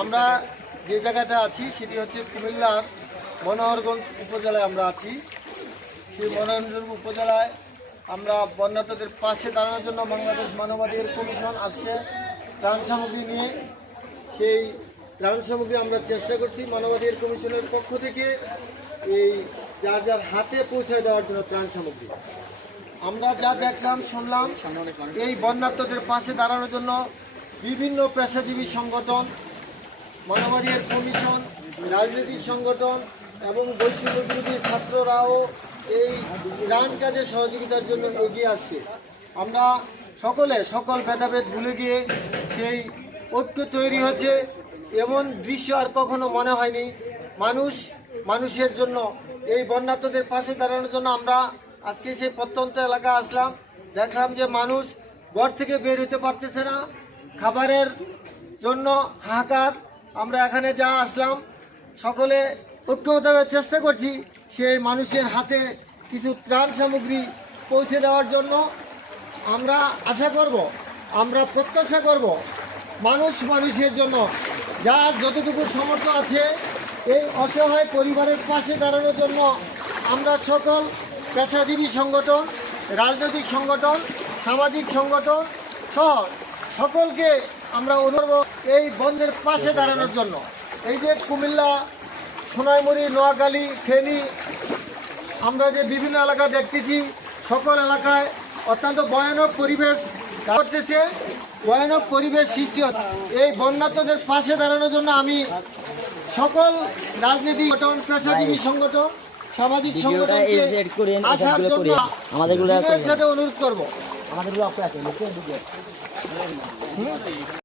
আমরা যে জায়গাটা আছি সেটি হচ্ছে কুমিল্লার মনোহরগঞ্জ উপজেলায় আমরা আছি। সেই মনোহরগঞ্জ উপজেলায় আমরা বন্যাতদের পাশে দাঁড়ানোর জন্য বাংলাদেশ মানবাধিকার কমিশন আসছে ত্রাণ সামগ্রী নিয়ে। সেই ত্রাণ সামগ্রী আমরা চেষ্টা করছি মানবাধিকার কমিশনের পক্ষ থেকে এই যার যার হাতে পৌঁছে দেওয়ার জন্য ত্রাণ সামগ্রী। আমরা যা দেখলাম, শুনলাম, এই বন্যার্থদের পাশে দাঁড়ানোর জন্য বিভিন্ন পেশাজীবী সংগঠন, মানবাধিকার কমিশন, রাজনৈতিক সংগঠন এবং বিরোধী ছাত্ররাও এই ত্রাণ কাজে সহযোগিতার জন্য এগিয়ে আসছে। আমরা সকলে সকল ভেদাভেদ ভুলে গিয়ে সেই ঐক্য তৈরি হচ্ছে। এমন দৃশ্য আর কখনো মনে হয়নি। মানুষ, মানুষের জন্য এই বন্যার্থদের পাশে দাঁড়ানোর জন্য আমরা আজকে সেই প্রত্যন্ত এলাকা আসলাম। দেখলাম যে মানুষ ঘর থেকে বের হতে পারতেছে না। খাবারের জন্য হাহাকার। আমরা এখানে যা আসলাম, সকলে ঐক্যবদ্ধভাবে চেষ্টা করছি সেই মানুষের হাতে কিছু ত্রাণ সামগ্রী পৌঁছে দেওয়ার জন্য। আমরা আশা করব, আমরা প্রত্যাশা করব, মানুষ মানুষের জন্য যার যতটুকু সামর্থ্য আছে এই অসহায় পরিবারের পাশে দাঁড়ানোর জন্য আমরা সকল পেশাজীবী সংগঠন, রাজনৈতিক সংগঠন, সামাজিক সংগঠন সহ সকলকে আমরা অনুরোধ এই বন্ধের পাশে দাঁড়ানোর জন্য। এই যে কুমিল্লা সোনাইমুড়ি নোয়াখালী ফেনী আমরা যে বিভিন্ন এলাকা দেখতেছি সকল এলাকায় অত্যন্ত ভয়ানক পরিবেশ করতেছে ভয়ানক পরিবেশ সৃষ্টি হচ্ছে। এই বন্যার্থদের পাশে দাঁড়ানোর জন্য আমি সকল রাজনীতি সংগঠন পেশাজীবী সংগঠন সামাজিক সংগঠনকে আসার জন্য অনুরোধ করব। আমাদের অফ আছে